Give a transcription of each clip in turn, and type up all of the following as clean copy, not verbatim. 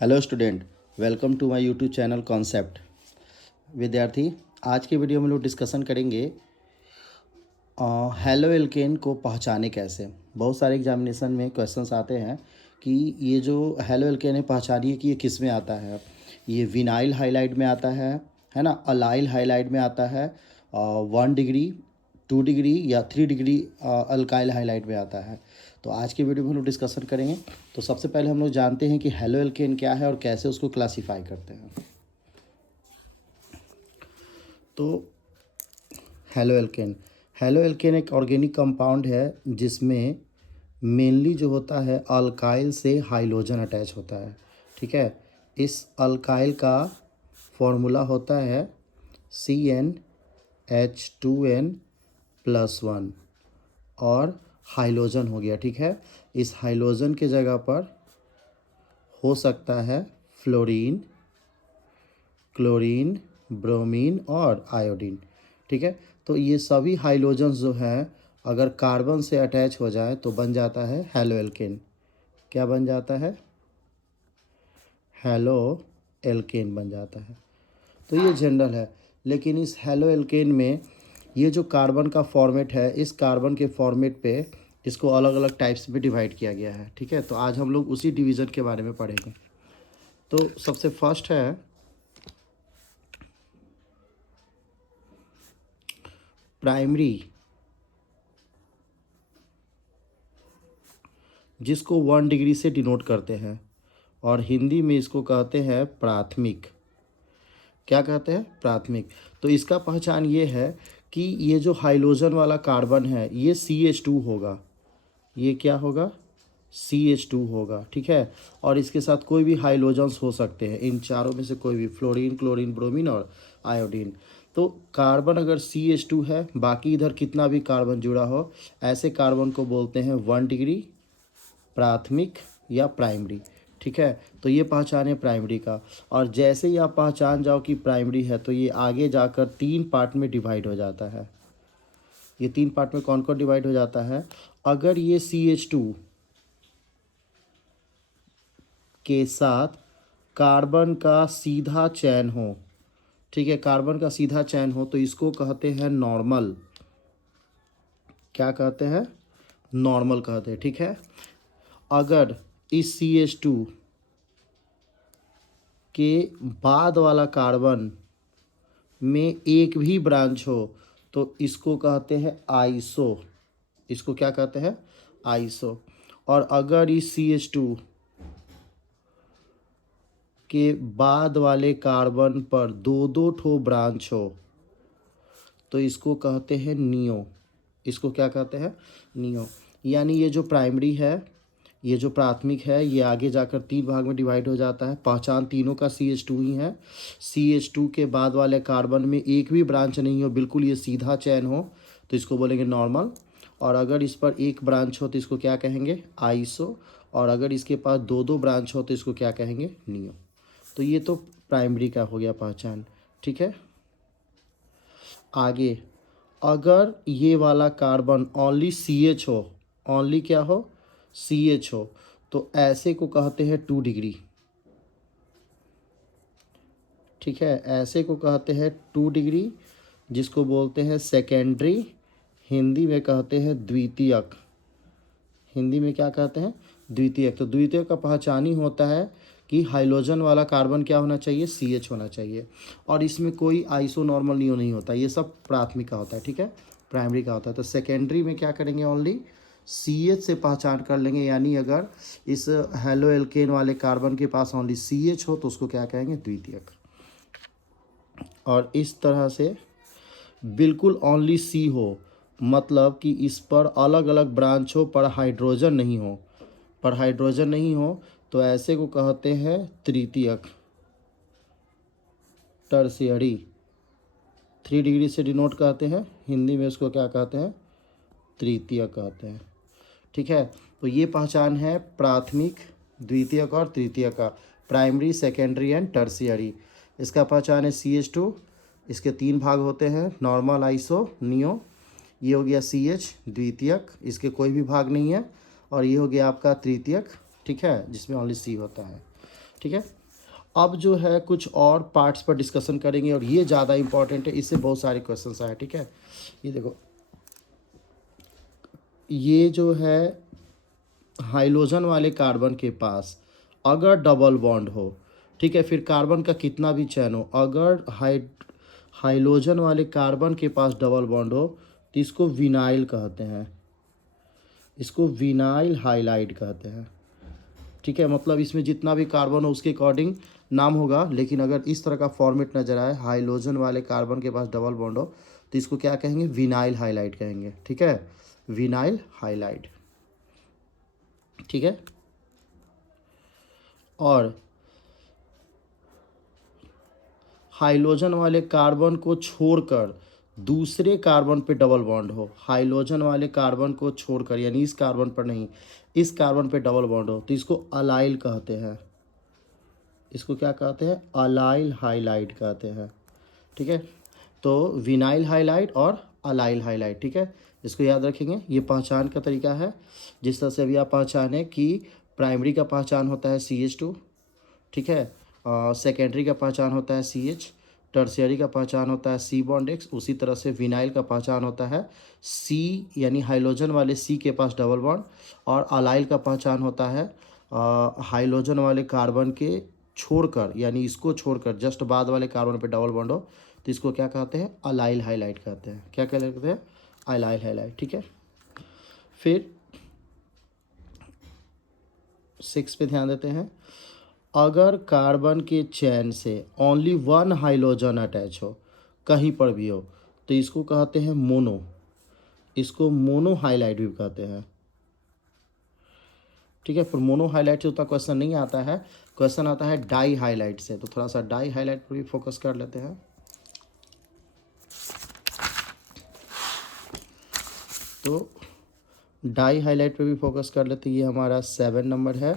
Hello student, welcome to my YouTube channel concept. विद्यार्थी, आज के वीडियो में लोग डिस्कशन करेंगे हेलो एल्केन को पहचाने कैसे। बहुत सारे एग्जामिनेशन में क्वेश्चंस आते हैं कि ये जो हेलो एल्केन है पहचानिए कि ये किस में आता है। ये विनाइल हाइलाइट में आता है ना, अलाइल हाइलाइट में आता है, 1 डिग्री, 2 डिग्री या 3 डिग्री अल्काइल हाइलाइट में आता है। तो आज के वीडियो में हम लोग डिस्कशन करेंगे। तो सबसे पहले हम लोग जानते हैं कि हेलो एल्केन क्या है और कैसे उसको क्लासीफाई करते हैं। तो हेलो एल्केन एक ऑर्गेनिक कंपाउंड है जिसमें मेनली जो होता है अल्काइल से हाइड्रोजन अटैच होता है। ठीक है, इस अल्काइल का फॉर्मूला होता है CnH2n+1 और हाइड्रोजन हो गया। ठीक है, इस हाइड्रोजन के जगह पर हो सकता है फ्लोरीन, क्लोरीन, ब्रोमीन और आयोडीन। ठीक है, तो ये सभी हाइड्रोजन्स जो हैं अगर कार्बन से अटैच हो जाए तो बन जाता है हेलो एल्केन। क्या बन जाता है? हेलो एल्केन बन जाता है। तो ये जनरल है, लेकिन इस हेलो एल्केन में ये जो कार्बन का फॉर्मेट है, इस कार्बन के फॉर्मेट पे इसको अलग अलग टाइप्स में डिवाइड किया गया है। ठीक है, तो आज हम लोग उसी डिवीज़न के बारे में पढ़ेंगे। तो सबसे फर्स्ट है प्राइमरी, जिसको 1 डिग्री से डिनोट करते हैं, और हिंदी में इसको कहते हैं प्राथमिक। क्या कहते हैं? प्राथमिक। तो इसका पहचान ये है कि ये जो हाइड्रोजन वाला कार्बन है ये CH2 होगा। ये क्या होगा? CH2 होगा। ठीक है, और इसके साथ कोई भी हाइड्रोजन्स हो सकते हैं, इन चारों में से कोई भी, फ्लोरीन, क्लोरीन, ब्रोमीन और आयोडीन। तो कार्बन अगर CH2 है, बाकी इधर कितना भी कार्बन जुड़ा हो, ऐसे कार्बन को बोलते हैं 1 डिग्री, प्राथमिक या प्राइमरी। ठीक है, तो ये पहचान है प्राइमरी का। और जैसे ही आप पहचान जाओ कि प्राइमरी है तो ये आगे जाकर 3 पार्ट में डिवाइड हो जाता है। ये 3 पार्ट में कौन कौन डिवाइड हो जाता है? अगर ये CH2 के साथ कार्बन का सीधा चयन हो, ठीक है, कार्बन का सीधा चयन हो, तो इसको कहते हैं नॉर्मल। क्या कहते हैं? नॉर्मल कहते हैं। ठीक है, अगर इस CH2 के बाद वाला कार्बन में एक भी ब्रांच हो तो इसको कहते हैं आइसो। इसको क्या कहते हैं? आइसो। और अगर इस CH2 के बाद वाले कार्बन पर दो दो ठो ब्रांच हो तो इसको कहते हैं नियो। इसको क्या कहते हैं? नियो। यानी ये जो प्राइमरी है, ये जो प्राथमिक है, ये आगे जाकर 3 भाग में डिवाइड हो जाता है। पहचान तीनों का CH2 ही है। CH2 के बाद वाले कार्बन में एक भी ब्रांच नहीं हो, बिल्कुल ये सीधा चयन हो, तो इसको बोलेंगे नॉर्मल। और अगर इस पर एक ब्रांच हो तो इसको क्या कहेंगे? आइसो। और अगर इसके पास दो दो ब्रांच हो तो इसको क्या कहेंगे? नियो। तो ये तो प्राइमरी का हो गया पहचान। ठीक है, आगे अगर ये वाला कार्बन ओनली CH हो, ओनली क्या हो? CH हो, तो ऐसे को कहते हैं 2 डिग्री। ठीक है, ऐसे को कहते हैं 2 डिग्री, जिसको बोलते हैं सेकेंडरी। हिंदी में कहते हैं द्वितीयक। हिंदी में क्या कहते हैं? द्वितीयक। तो द्वितीयक का पहचान ही होता है कि हाइड्रोजन वाला कार्बन क्या होना चाहिए? CH होना चाहिए। और इसमें कोई आइसो नॉर्मल नियो नहीं होता, ये सब प्राथमिक का होता है। ठीक है, प्राइमरी का होता है। तो सेकेंडरी में क्या करेंगे? ओनली CH से पहचान कर लेंगे। यानी अगर इस हेलो एल्केन वाले कार्बन के पास ओनली CH हो तो उसको क्या कहेंगे? द्वितीयक। और इस तरह से बिल्कुल ओनली C हो, मतलब कि इस पर अलग अलग ब्रांच हो पर हाइड्रोजन नहीं हो, पर हाइड्रोजन नहीं हो, तो ऐसे को कहते हैं तृतीयक, टर्शियरी। 3 डिग्री से डिनोट कहते हैं, हिंदी में इसको क्या कहते हैं? तृतीयक कहते हैं। ठीक है, तो ये पहचान है प्राथमिक, द्वितीयक और तृतीयक का, प्राइमरी, सेकेंडरी एंड टर्शियरी। इसका पहचान है CH2। इसके 3 भाग होते हैं, नॉर्मल, आइसो, नियो। ये हो गया CH द्वितीयक, इसके कोई भी भाग नहीं है। और ये हो गया आपका तृतीयक। ठीक है, जिसमें ओनली C होता है। ठीक है। अब जो है कुछ और पार्ट्स पर डिस्कशन करेंगे और ये ज़्यादा इंपॉर्टेंट है, इससे बहुत सारे क्वेश्चंस आए। ठीक है, ये देखो, ये जो है हाइड्रोजन वाले कार्बन के पास अगर डबल बॉन्ड हो, ठीक है, फिर कार्बन का कितना भी चयन हो, अगर हाइड्रोजन वाले कार्बन के पास डबल बॉन्ड हो तो इसको विनाइल कहते हैं, इसको विनाइल हाइलाइड कहते हैं। ठीक है, मतलब इसमें जितना भी कार्बन हो उसके अकॉर्डिंग नाम होगा, लेकिन अगर इस तरह का फॉर्मेट नजर आए, हाइड्रोजन वाले कार्बन के पास डबल बॉन्ड हो, तो इसको क्या कहेंगे, विनाइल हाइलाइड कहेंगे। ठीक है, विनाइल हाइलाइड। ठीक है, और हाइड्रोजन वाले कार्बन को छोड़कर दूसरे कार्बन पे डबल बॉन्ड हो, हाइड्रोजन वाले कार्बन को छोड़कर, यानी इस कार्बन पर नहीं, इस कार्बन पे डबल बॉन्ड हो, तो इसको अलाइल कहते हैं। इसको क्या कहते हैं, अलाइल हाइलाइड कहते हैं। ठीक है, तो विनाइल हाइलाइड और अलाइल हाइलाइड। ठीक है, इसको याद रखेंगे। ये पहचान का तरीका है, जिस तरह से अभी आप पहचाने कि प्राइमरी का पहचान होता है CH2, ठीक है, सेकेंडरी का पहचान होता है CH, टर्शियरी का पहचान होता है C बॉन्ड X, उसी तरह से विनाइल का पहचान होता है C, यानी हाइड्रोजन वाले C के पास डबल बॉन्ड, और अलाइल का पहचान होता है हाइड्रोजन वाले कार्बन के छोड़कर, यानी इसको छोड़कर जस्ट बाद वाले कार्बन पे डबल बॉन्ड हो, तो इसको क्या कहते हैं, अलाइल हाइलाइड कहते हैं। क्या कहते हैं, अलाइल हाइलाइड। ठीक है, फिर 6 पे ध्यान देते हैं। अगर कार्बन के चेन से ओनली वन हाइड्रोजन अटैच हो, कहीं पर भी हो, तो इसको कहते हैं मोनो, इसको मोनो हाइलाइट भी कहते हैं। ठीक है, फिर मोनो हाइलाइट से उतना क्वेश्चन नहीं आता है, क्वेश्चन आता है डाई हाइलाइट से, तो थोड़ा सा डाई हाइलाइट पर भी फोकस कर लेते हैं। तो डाई हाइलाइट पे भी फोकस कर लेते हैं, ये हमारा 7 नंबर है।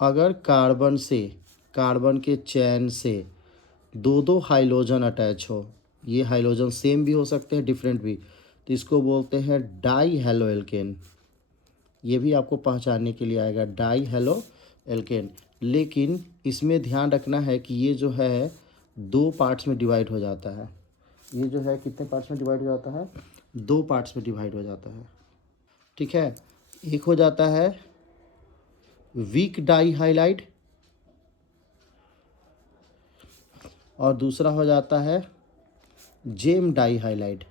अगर कार्बन से, कार्बन के चैन से दो दो हाइड्रोजन अटैच हो, ये हाइड्रोजन सेम भी हो सकते हैं, डिफरेंट भी, तो इसको बोलते हैं डाई हेलो एल्केन। ये भी आपको पहचानने के लिए आएगा, डाई हेलो एल्केन। लेकिन इसमें ध्यान रखना है कि ये जो है 2 पार्ट्स में डिवाइड हो जाता है। ये जो है कितने पार्ट्स में डिवाइड हो जाता है, 2 पार्ट्स में डिवाइड हो जाता है। ठीक है, एक हो जाता है वीक डाई हाइलाइड, और दूसरा हो जाता है जेम डाई हाइलाइड।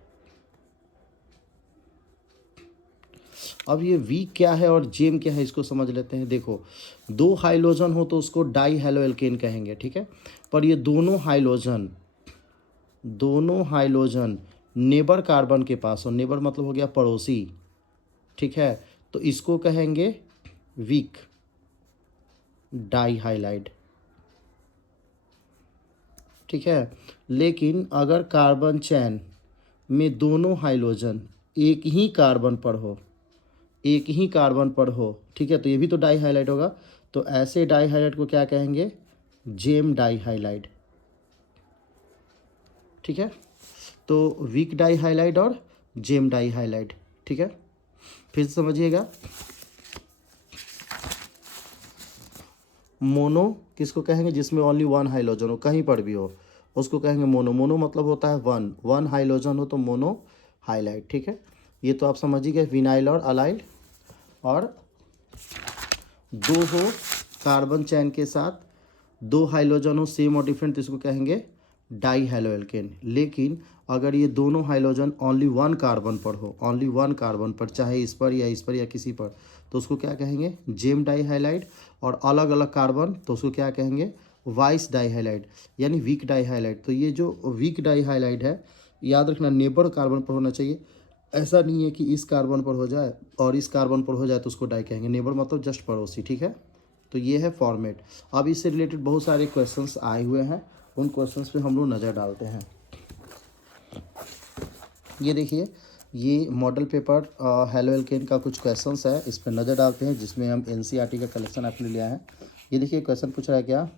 अब ये वीक क्या है और जेम क्या है, इसको समझ लेते हैं। देखो, 2 हाइड्रोजन हो तो उसको डाई हेलो एल्केन कहेंगे। ठीक है, पर ये दोनों हाइड्रोजन नेबर कार्बन के पास हो, नेबर मतलब हो गया पड़ोसी। ठीक है, तो इसको कहेंगे वीक डाई हाइलाइड। ठीक है, लेकिन अगर कार्बन चैन में दोनों हाइड्रोजन एक ही कार्बन पर हो, एक ही कार्बन पर हो, ठीक है, तो ये भी तो डाई हाइलाइट होगा, तो ऐसे डाई हाइलाइट को क्या कहेंगे, जेम डाई हाइलाइट। ठीक है, तो वीक डाई हाइलाइट और जेम डाई हाइलाइट। ठीक है, फिर से समझिएगा। मोनो किसको कहेंगे, जिसमें ओनली वन हाइड्रोजन हो, कहीं पर भी हो, उसको कहेंगे मोनो। मोनो मतलब होता है वन हाइड्रोजन हो तो मोनो हाइलाइट। ठीक है, ये तो आप समझ ही गए, विनाइल और अलाइल। और 2 हो कार्बन चैन के साथ 2 हाइड्रोजन हो सेम और डिफरेंट, तो इसको कहेंगे डाई हेलो एल्केन। लेकिन अगर ये दोनों हाइड्रोजन ओनली वन कार्बन पर हो, ओनली वन कार्बन पर, चाहे इस पर या किसी पर, तो उसको क्या कहेंगे, जेम डाई हाइलाइट। और अलग अलग कार्बन तो उसको क्या कहेंगे, वाइस डाई हाइलाइट, यानी वीक डाई हाइलाइट। तो ये जो वीक डाई हाइलाइट है, याद रखना नेबर कार्बन पर होना चाहिए। ऐसा नहीं है कि इस कार्बन पर हो जाए और इस कार्बन पर हो जाए तो उसको डाई कहेंगे। नेबर मतलब जस्ट पड़ोसी। ठीक है, तो ये है फॉर्मेट। अब इससे रिलेटेड बहुत सारे क्वेश्चंस आए हुए हैं, उन क्वेश्चंस पे हम लोग नज़र डालते हैं। ये देखिए, ये मॉडल पेपर हेलो एल्केन का कुछ क्वेश्चंस है, इस पर नज़र डालते हैं, जिसमें हम NCERT का कलेक्शन आपने लिया है। ये देखिए क्वेश्चन पूछ रहा है क्या,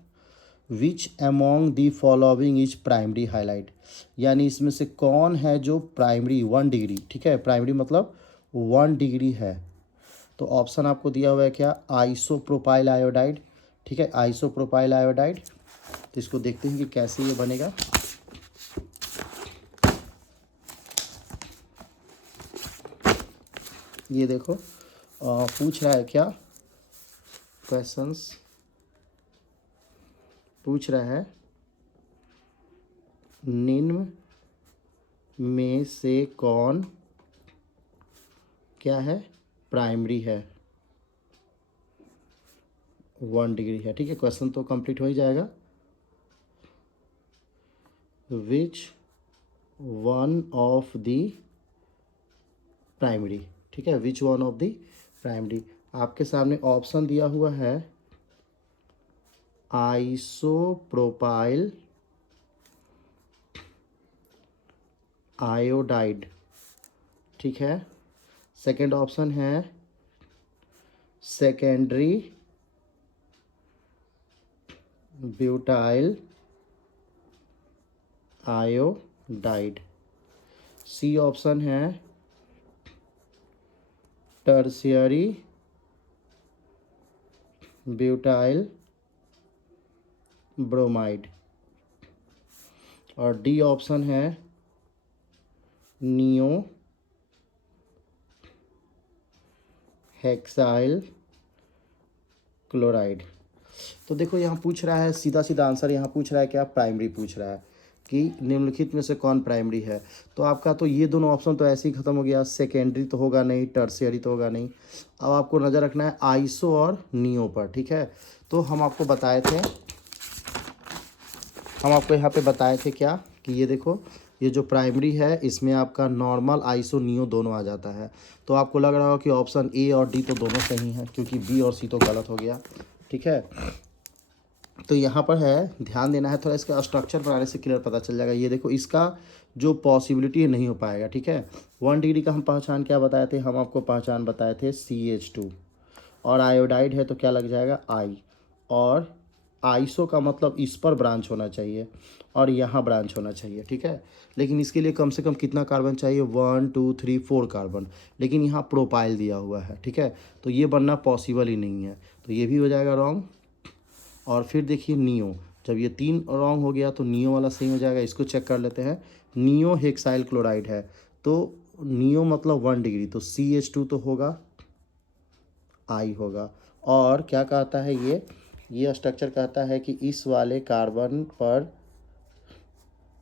which among the following is primary highlight, यानी इसमें से कौन है जो प्राइमरी 1 डिग्री, ठीक है, प्राइमरी मतलब 1 डिग्री है। तो ऑप्शन आपको दिया हुआ है क्या, आइसोप्रोपाइल आयोडाइड, ठीक है, आइसोप्रोपाइल आयोडाइड। तो इसको देखते हैं कि कैसे ये बनेगा। ये देखो पूछ रहा है क्या, क्वेश्चंस पूछ रहा है निम्न में से कौन क्या है, प्राइमरी है, 1 डिग्री है। ठीक है, क्वेश्चन तो कंप्लीट हो ही जाएगा। विच वन ऑफ द प्राइमरी, ठीक है, विच वन ऑफ द प्राइमरी। आपके सामने ऑप्शन दिया हुआ है आइसोप्रोपाइल आयोडाइड, ठीक है। सेकंड ऑप्शन है secondary butyl iodide. C option है टर्शियरी ब्यूटाइल ब्रोमाइड। और डी ऑप्शन है नियो हेक्साइल क्लोराइड। तो देखो यहाँ पूछ रहा है, सीधा सीधा आंसर यहाँ पूछ रहा है क्या, प्राइमरी पूछ रहा है कि निम्नलिखित में से कौन प्राइमरी है। तो आपका तो ये दोनों ऑप्शन तो ऐसे ही खत्म हो गया, सेकेंडरी तो होगा नहीं, टर्शियरी तो होगा नहीं। अब आपको नज़र रखना है आइसो और नियो पर, ठीक है। तो हम आपको बताए थे, हम आपको यहाँ पे बताए थे क्या कि ये देखो, ये जो प्राइमरी है इसमें आपका नॉर्मल आइसो नियो दोनों आ जाता है। तो आपको लग रहा हो कि ऑप्शन ए और डी तो दोनों सही हैं, क्योंकि बी और सी तो गलत हो गया, ठीक है। तो यहाँ पर है, ध्यान देना है थोड़ा, इसका स्ट्रक्चर बनाने से क्लियर पता चल जाएगा। ये देखो, इसका जो पॉसिबिलिटी है नहीं हो पाएगा, ठीक है। 1 डिग्री का हम पहचान क्या बताए थे, हम आपको पहचान बताए थे CH2। और आयोडाइड है तो क्या लग जाएगा, आई। और आइसो का मतलब इस पर ब्रांच होना चाहिए और यहाँ ब्रांच होना चाहिए, ठीक है। लेकिन इसके लिए कम से कम कितना कार्बन चाहिए, 1 2 3 4 कार्बन। लेकिन यहाँ प्रोपाइल दिया हुआ है, ठीक है। तो ये बनना पॉसिबल ही नहीं है, तो ये भी हो जाएगा रॉन्ग। और फिर देखिए नियो, जब ये 3 रॉन्ग हो गया तो नियो वाला सही हो जाएगा। इसको चेक कर लेते हैं, नियो हेक्साइल क्लोराइड है, तो नियो मतलब 1 डिग्री, तो CH2 तो होगा, आई होगा। और क्या कहता है ये स्ट्रक्चर कहता है कि इस वाले कार्बन पर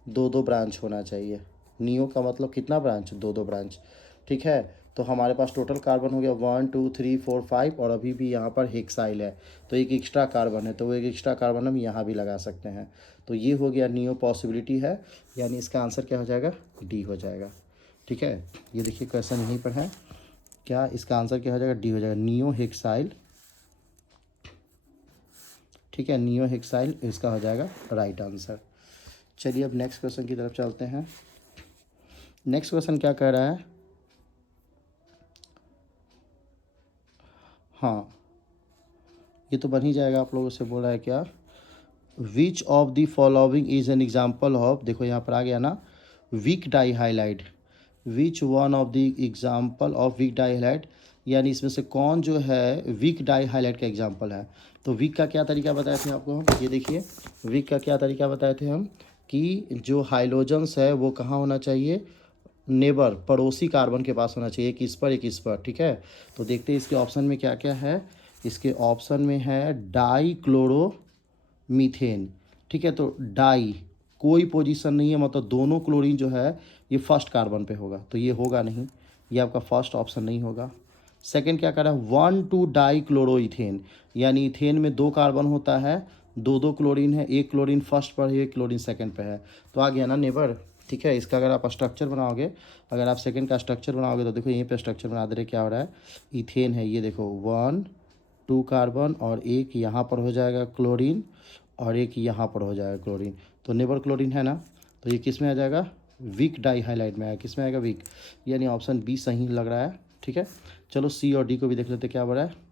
2 ब्रांच होना चाहिए। नियो का मतलब कितना ब्रांच, 2 ब्रांच, ठीक है। तो हमारे पास टोटल कार्बन हो गया 1 2 3 4 5, और अभी भी यहाँ पर हेक्साइल है तो एक एक्स्ट्रा कार्बन है, तो वो एक एक्स्ट्रा कार्बन हम यहाँ भी लगा सकते हैं। तो ये हो गया नियो पॉसिबिलिटी है, यानी इसका आंसर क्या हो जाएगा, डी हो जाएगा, ठीक है। ये देखिए क्वेश्चन यहीं पर है, क्या इसका आंसर क्या हो जाएगा, डी हो जाएगा, नियो हेक्साइल, ठीक है। नियो हेक्साइल इसका हो जाएगा राइट आंसर। चलिए अब नेक्स्ट क्वेश्चन की तरफ चलते हैं। नेक्स्ट क्वेश्चन क्या कह रहा है, हाँ ये तो बन ही जाएगा, आप लोगों से बोल रहा है क्या, which of the following is an example of, देखो यहाँ पर आ गया ना, weak dye highlight. Which one of the example of weak dye highlight, यानी इसमें से कौन जो है वीक डाई हाईलाइट का एग्जाम्पल है। तो वीक का क्या तरीका बताए थे आपको हम, ये देखिए वीक का क्या तरीका बताए थे हम, कि जो हाइलोजन्स है वो कहाँ होना चाहिए, नेबर, पड़ोसी कार्बन के पास होना चाहिए, एक इस पर एक इस पर, ठीक है। तो देखते हैं इसके ऑप्शन में क्या क्या है। इसके ऑप्शन में है डाई क्लोरो मीथेन, ठीक है। तो डाई कोई पोजीशन नहीं है, मतलब दोनों क्लोरीन जो है ये फर्स्ट कार्बन पे होगा, तो ये होगा नहीं, ये आपका फर्स्ट ऑप्शन नहीं होगा। सेकंड क्या कर रहा है, 1 2 डाई क्लोरो इथेन, यानी इथेन में 2 कार्बन होता है, 2 क्लोरीन है, एक क्लोरीन फर्स्ट पर है, एक क्लोरीन सेकंड पे है, तो आ गया ना नेबर, ठीक है। इसका अगर आप स्ट्रक्चर बनाओगे, अगर आप सेकंड का स्ट्रक्चर बनाओगे तो देखो यहीं पे स्ट्रक्चर बना दे रहे, क्या हो रहा है, इथेन है, ये देखो 1 2 कार्बन, और एक यहाँ पर हो जाएगा क्लोरीन, और एक यहाँ पर हो जाएगा क्लोरीन, तो नेबर क्लोरीन है ना। तो ये किस में आ जाएगा, वीक डाई हाइलाइट में आएगा, किस में आएगा, वीक, यानी ऑप्शन बी सही लग रहा है, ठीक है। चलो सी और डी को भी देख लेते क्या बोला है,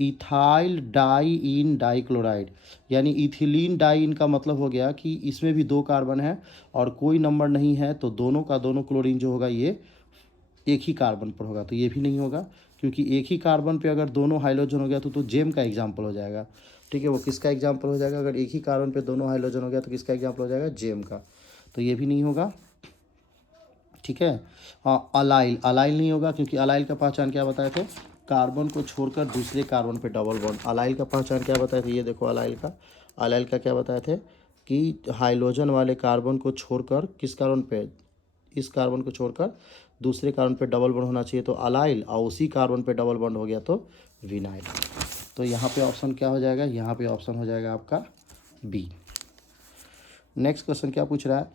इथाइल डाई इन डाईक्लोराइड, यानी इथिलीन डाई इन का मतलब हो गया कि इसमें भी 2 कार्बन है और कोई नंबर नहीं है, तो दोनों का दोनों क्लोरीन जो होगा ये एक ही कार्बन पर होगा, तो ये भी नहीं होगा, क्योंकि एक ही कार्बन पे अगर दोनों हाइड्रोजन हो गया तो जेम का एग्जाम्पल हो जाएगा। ठीक है, वो किसका एग्जाम्पल हो जाएगा? अगर एक ही कार्बन पे दोनों हाइड्रोजन हो गया तो किसका एग्जाम्पल हो जाएगा? जेम का। तो ये भी नहीं होगा, ठीक है। हाँ, अलाइल, अलाइल नहीं होगा क्योंकि अलाइल का पहचान क्या बताए थे? कार्बन को छोड़कर दूसरे कार्बन पे डबल बॉन्ड। अलाइल का पहचान क्या बताए थे? ये देखो अलाइल का क्या बताए थे कि हाइड्रोजन वाले कार्बन को छोड़कर किस कार्बन पे, इस कार्बन को छोड़कर दूसरे कार्बन पे डबल बॉन्ड होना चाहिए तो अलाइल, और उसी कार्बन पे डबल बॉन्ड हो गया तो विनाइल। तो यहाँ पे ऑप्शन क्या हो जाएगा? यहाँ पे ऑप्शन हो जाएगा आपका बी। नेक्स्ट क्वेश्चन क्या पूछ रहा है?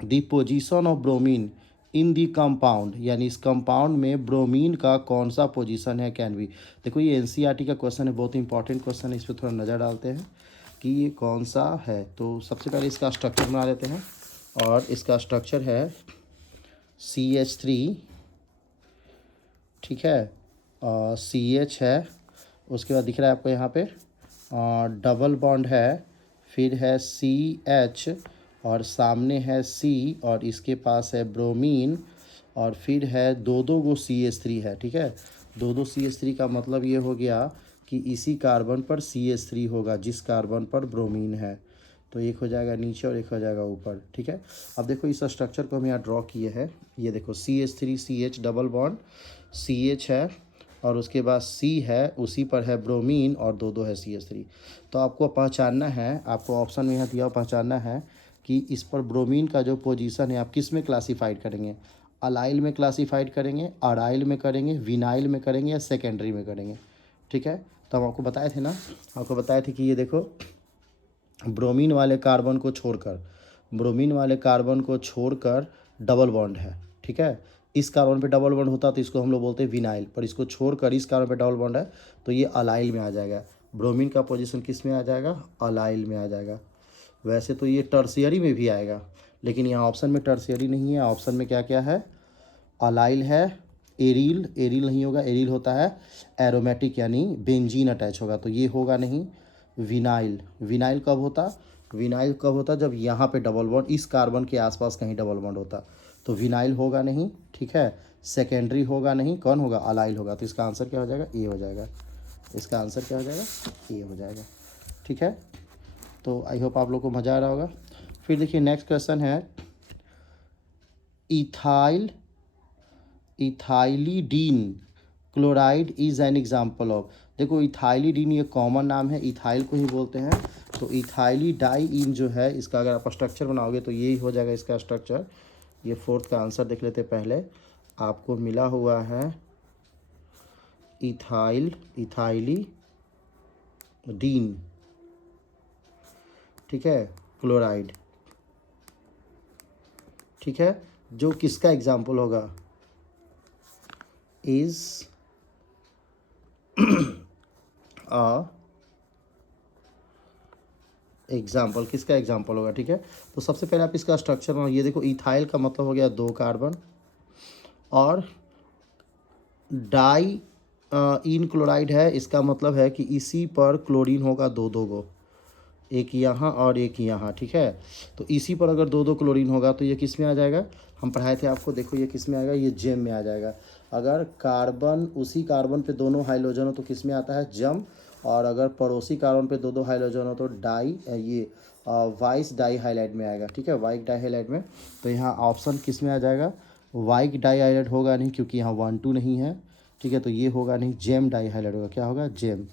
The position of bromine in the compound, यानी इस कंपाउंड में ब्रोमीन का कौन सा पोजीशन है, कैन बी। देखो ये एनसीईआरटी का क्वेश्चन है, बहुत इंपॉर्टेंट क्वेश्चन है, इस पर थोड़ा नज़र डालते हैं कि ये कौन सा है। तो सबसे पहले इसका स्ट्रक्चर बना लेते हैं, और इसका स्ट्रक्चर है CH3, ठीक है, और CH है, उसके बाद दिख रहा है आपको यहाँ पे डबल बॉन्ड है, फिर है CH, और सामने है C, और इसके पास है ब्रोमीन, और फिर है दो दो गो CH3 है, ठीक है। दो दो CH3 का मतलब ये हो गया कि इसी कार्बन पर CH3 होगा जिस कार्बन पर ब्रोमीन है। तो एक हो जाएगा नीचे और एक हो जाएगा ऊपर, ठीक है। अब देखो इस स्ट्रक्चर को हम यहाँ ड्रॉ किए हैं, ये देखो CH3 CH double bond, CH है, और उसके बाद C है, उसी पर है ब्रोमीन, और दो दो है CH3। तो आपको पहचानना है, आपको ऑप्शन में यहाँ दिया पहचानना है कि इस पर ब्रोमीन का जो पोजीशन है आप किस में क्लासीफाइड करेंगे? अलाइल में क्लासीफाइड करेंगे, अराइल में करेंगे, विनाइल में करेंगे, या सेकेंडरी में करेंगे, ठीक है। तो हम आपको बताए थे ना, आपको बताए थे कि ये देखो ब्रोमीन वाले कार्बन को छोड़कर, ब्रोमीन वाले कार्बन को छोड़कर डबल बॉन्ड है, ठीक है। इस कार्बन पे डबल बॉन्ड होता तो इसको हम लोग बोलते हैं विनाइल, पर इसको छोड़कर इस कार्बन पे डबल बॉन्ड है तो ये अलाइल में आ जाएगा। ब्रोमीन का पोजीशन किस में आ जाएगा? अलाइल में आ जाएगा। वैसे तो ये टर्शियरी में भी आएगा, लेकिन यहाँ ऑप्शन में टर्शियरी नहीं है, ऑप्शन में क्या क्या है? अलाइल है, एरिल, एरिल नहीं होगा, एरिल होता है एरोमेटिक यानी बेंजीन अटैच होगा, तो ये होगा नहीं। विनाइल, विनाइल कब होता? विनाइल कब होता? जब यहाँ पे डबल बॉन्ड इस कार्बन के आसपास कहीं डबल बॉन्ड होता, तो विनाइल होगा नहीं, ठीक है। सेकेंडरी होगा नहीं, कौन होगा? अलाइल होगा। तो इसका आंसर क्या हो जाएगा? ए हो जाएगा। इसका आंसर क्या हो जाएगा? ए हो जाएगा, ठीक है। तो आई होप आप लोग को मज़ा आ रहा होगा। फिर देखिए नेक्स्ट क्वेश्चन है, ethyl, ethylidene chloride is an example of. देखो इथाइलिडीन ये कॉमन नाम है, इथाइल को ही बोलते हैं। तो इथाइलिडाइन जो है, इसका अगर आप स्ट्रक्चर बनाओगे तो यही हो जाएगा इसका स्ट्रक्चर। ये फोर्थ का आंसर देख लेते पहले, आपको मिला हुआ है इथाइल, इथाइलिडीन, ठीक है, क्लोराइड, ठीक है, जो किसका एग्जाम्पल होगा? इज अ एग्जाम्पल, किसका एग्जाम्पल होगा, ठीक है। तो सबसे पहले आप इसका स्ट्रक्चर बनाओ। ये देखो इथाइल का मतलब हो गया दो कार्बन, और डाई इन क्लोराइड है, इसका मतलब है कि इसी पर क्लोरीन होगा दो दो गो, एक यहाँ और एक यहाँ, ठीक है। तो इसी पर अगर दो दो क्लोरीन होगा तो ये किस में आ जाएगा? हम पढ़ाए थे आपको, देखो ये किस में आएगा? ये जेम में आ जाएगा। अगर कार्बन उसी कार्बन पे दोनों हाइड्रोजन हो तो किस में आता है? जम। और अगर पड़ोसी कार्बन पे दो दो हाइड्रोजन हो तो डाई, ये वाइस डाई हाइलाइट में आएगा, ठीक है, वाइक डाई हाइलाइट में। तो यहाँ ऑप्शन किस में आ जाएगा? वाइक डाई हाइलाइट होगा नहीं क्योंकि यहाँ 1 2 नहीं है, ठीक है। तो ये होगा नहीं, जेम डाई हाइलाइट होगा। क्या होगा? जेम।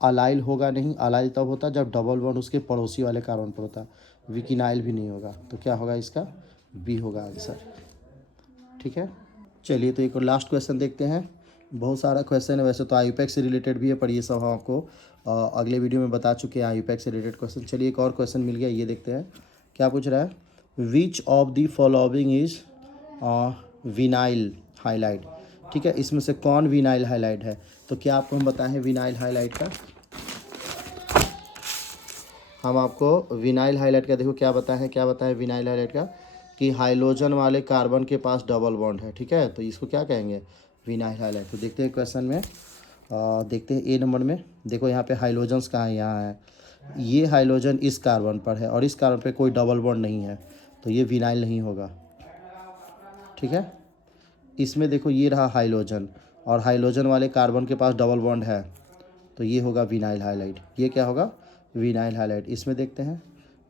अलाइल होगा नहीं, अलाइल तब होता जब डबल बॉन्ड उसके पड़ोसी वाले कार्बन पर होता। विकिनाइल भी नहीं होगा। तो क्या होगा इसका? बी होगा आंसर, ठीक है। चलिए तो एक और लास्ट क्वेश्चन देखते हैं। बहुत सारा क्वेश्चन है वैसे तो, आईयूपैक से रिलेटेड भी है, पर ये सब हम आपको अगले वीडियो में बता चुके हैं आईयूपैक से रिलेटेड क्वेश्चन। चलिए एक और क्वेश्चन मिल गया, ये देखते हैं क्या पूछ रहा है। विच of the following is vinyl highlight, ठीक है, इसमें से कौन विनाइल हाईलाइट है? तो क्या आपको हम बताएं विनाइल हाईलाइट का? हम आपको विनाइल हाईलाइट का देखो क्या बताएं, क्या बताएं विनाइल हाईलाइट का? कि हाइड्रोजन वाले कार्बन के पास डबल बॉन्ड है, ठीक है, तो इसको क्या कहेंगे? Vinyl highlight. तो देखते हैं क्वेश्चन में, देखते हैं ए नंबर में। देखो यहाँ पे हाइड्रोजन्स कहाँ है? यहाँ है। ये हाइड्रोजन इस कार्बन पर है और इस कार्बन पे कोई डबल बॉन्ड नहीं है, तो ये विनाइल नहीं होगा, ठीक है। इसमें देखो ये रहा हाइड्रोजन, और हाइड्रोजन वाले कार्बन के पास डबल बॉन्ड है, तो ये होगा विनाइल हाइलाइट। ये क्या होगा? Vinyl highlight. इसमें देखते हैं,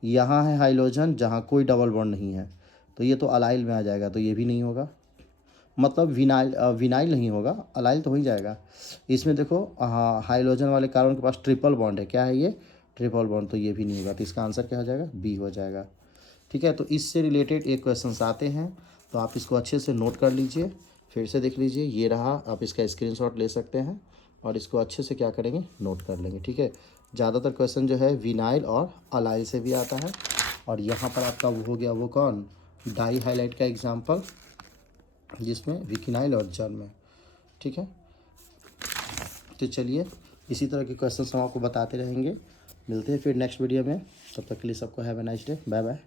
यहाँ है हाइड्रोजन जहाँ कोई डबल बॉन्ड नहीं है, तो ये तो अलाइल में आ जाएगा, तो ये भी नहीं होगा। मतलब विनाइल विनाइल नहीं होगा, अलाइल तो हो ही जाएगा। इसमें देखो, हाँ, हाइड्रोजन वाले कार्बन के पास ट्रिपल बॉन्ड है। क्या है ये? ट्रिपल बॉन्ड, तो ये भी नहीं होगा। तो इसका आंसर क्या हो जाएगा? बी हो जाएगा। ठीक है, तो इससे रिलेटेड एक क्वेश्चन आते हैं, तो आप इसको अच्छे से नोट कर लीजिए, फिर से देख लीजिए। ये रहा, आप इसका स्क्रीनशॉट ले सकते हैं और इसको अच्छे से क्या करेंगे? नोट कर लेंगे। ठीक है, ज़्यादातर क्वेश्चन जो है विनाइल और अलाइल से भी आता है। और यहाँ पर आपका वो हो गया, वो कौन? डाई हाइलाइट का एग्जाम्पल, जिसमें विकिनाइल और जर्म। ठीक है, तो चलिए इसी तरह के क्वेश्चन हम आपको बताते रहेंगे। मिलते हैं फिर नेक्स्ट वीडियो में, तब तक के लिए सबको have a nice day, bye bye.